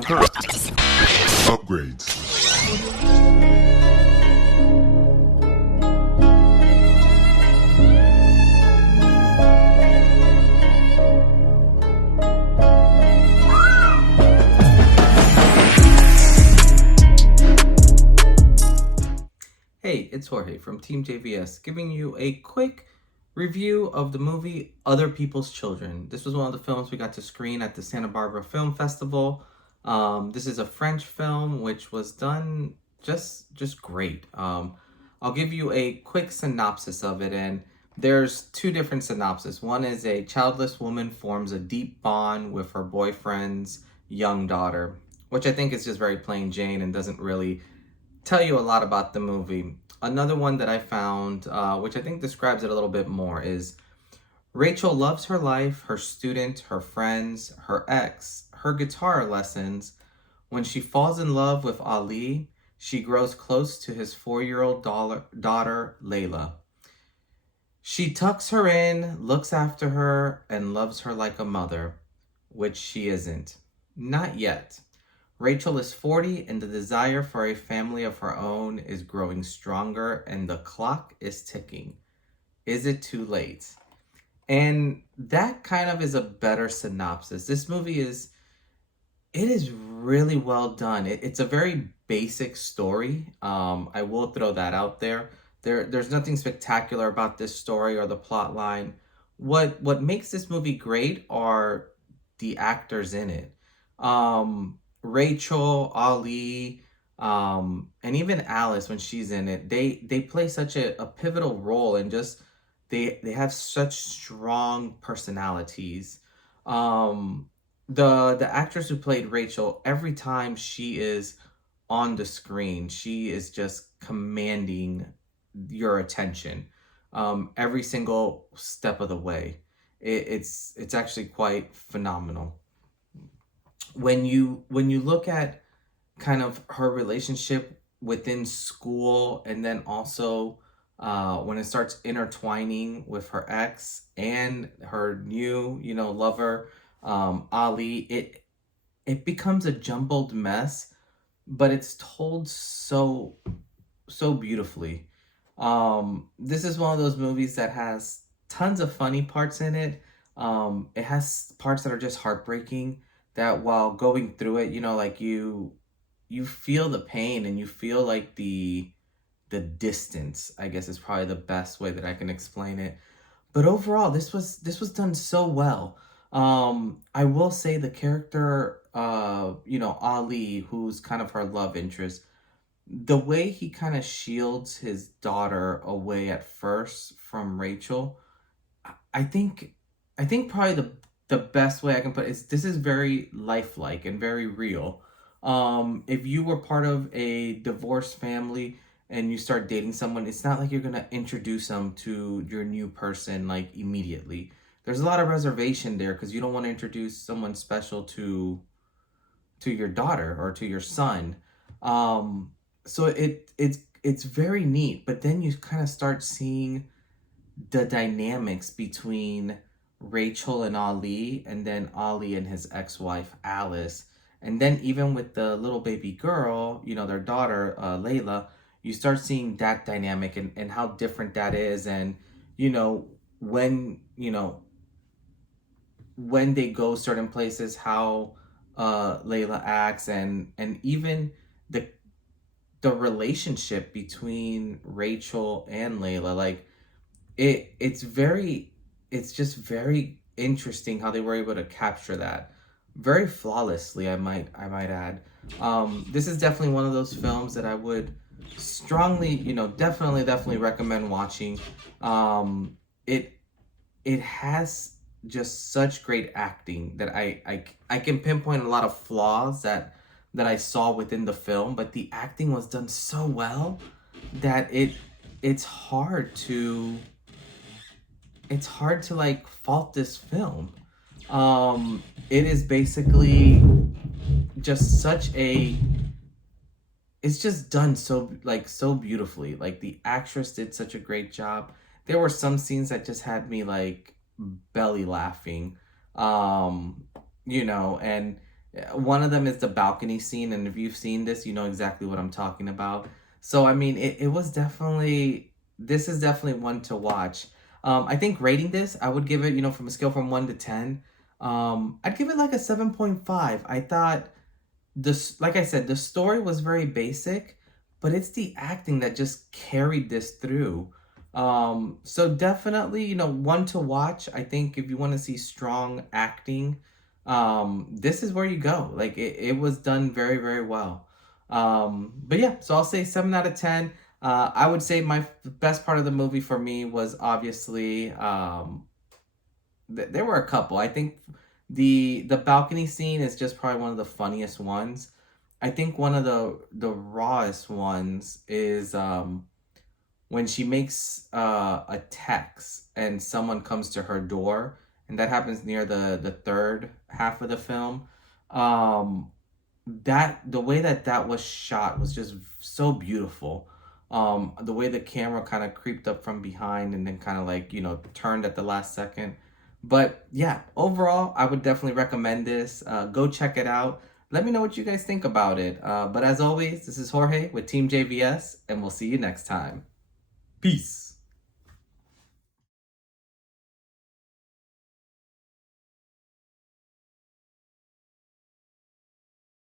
Upgrades. Hey, it's Jorge from TeamJVS giving you a quick review of the movie Other People's Children. This was one of the films we got to screen at the Santa Barbara Film Festival. This is a French film which was done just great. I'll give you a quick synopsis of it, and there's two different synopses. One is a childless woman forms a deep bond with her boyfriend's young daughter, which I think is just very plain Jane and doesn't really tell you a lot about the movie. Another one that I found, which I think describes it a little bit more, is Rachel loves her life, her student, her friends, her ex, her guitar lessons. When she falls in love with Ali, she grows close to his 4-year-old daughter, Layla. She tucks her in, looks after her, and loves her like a mother, which she isn't. Not yet. Rachel is 40 and the desire for a family of her own is growing stronger and the clock is ticking. Is it too late? And that kind of is a better synopsis. This movie is really well done. It's a very basic story. I will throw that out there. There's nothing spectacular about this story or the plot line. What makes this movie great are the actors in it. Rachel, Ali, and even Alice when she's in it, they play such a pivotal role, and just they have such strong personalities. The actress who played Rachel, every time she is on the screen, she is just commanding your attention, every single step of the way. It's actually quite phenomenal. When you look at kind of her relationship within school, and then also when it starts intertwining with her ex and her new lover, Ali, it becomes a jumbled mess, but it's told so beautifully. This is one of those movies that has tons of funny parts in it. It has parts that are just heartbreaking, that while going through it, like you feel the pain, and you feel like the distance, I guess, is probably the best way that I can explain it. But overall, this was done so well. I will say the character, Ali, who's kind of her love interest, the way he kind of shields his daughter away at first from Rachel, I think probably the best way I can put it is this is very lifelike and very real. If you were part of a divorced family and you start dating someone, it's not like you're gonna introduce them to your new person like immediately. There's a lot of reservation there because you don't want to introduce someone special to your daughter or to your son. So it's very neat, but then you kind of start seeing the dynamics between Rachel and Ali, and then Ali and his ex-wife Alice, and then even with the little baby girl, their daughter Layla, you start seeing that dynamic, and how different that is, and when when they go certain places, how Layla acts, and even the relationship between Rachel and Layla, like it's just very interesting how they were able to capture that very flawlessly, I might add. This is definitely one of those films that I would strongly, definitely recommend watching. It has just such great acting that I can pinpoint a lot of flaws that I saw within the film, but the acting was done so well that it's hard to like fault this film. It is basically just it's just done so beautifully. Like, the actress did such a great job. There were some scenes that just had me like belly laughing. And One of them is the balcony scene, and if you've seen this, you know exactly what I'm talking about. So I mean, it was definitely, this is definitely one to watch. I think rating this, I would give it, you know, from a scale from 1 to 10, I'd give it like a 7.5. I thought this, like I said, the story was very basic, but it's the acting that just carried this through. So definitely, you know, one to watch. I think if you want to see strong acting, this is where you go. Like it was done very, very well. But yeah, so I'll say 7 out of 10. I would say my best part of the movie for me was obviously there were a couple. I think the balcony scene is just probably one of the funniest ones. I think one of the rawest ones is when she makes a text and someone comes to her door, and that happens near the third half of the film. Um, that the way that that was shot was just so beautiful. The way the camera kind of creeped up from behind and then kind of like, you know, turned at the last second. But yeah, overall, I would definitely recommend this. Go check it out. Let me know what you guys think about it. But as always, this is Jorge with Team JVS, and we'll see you next time. Peace.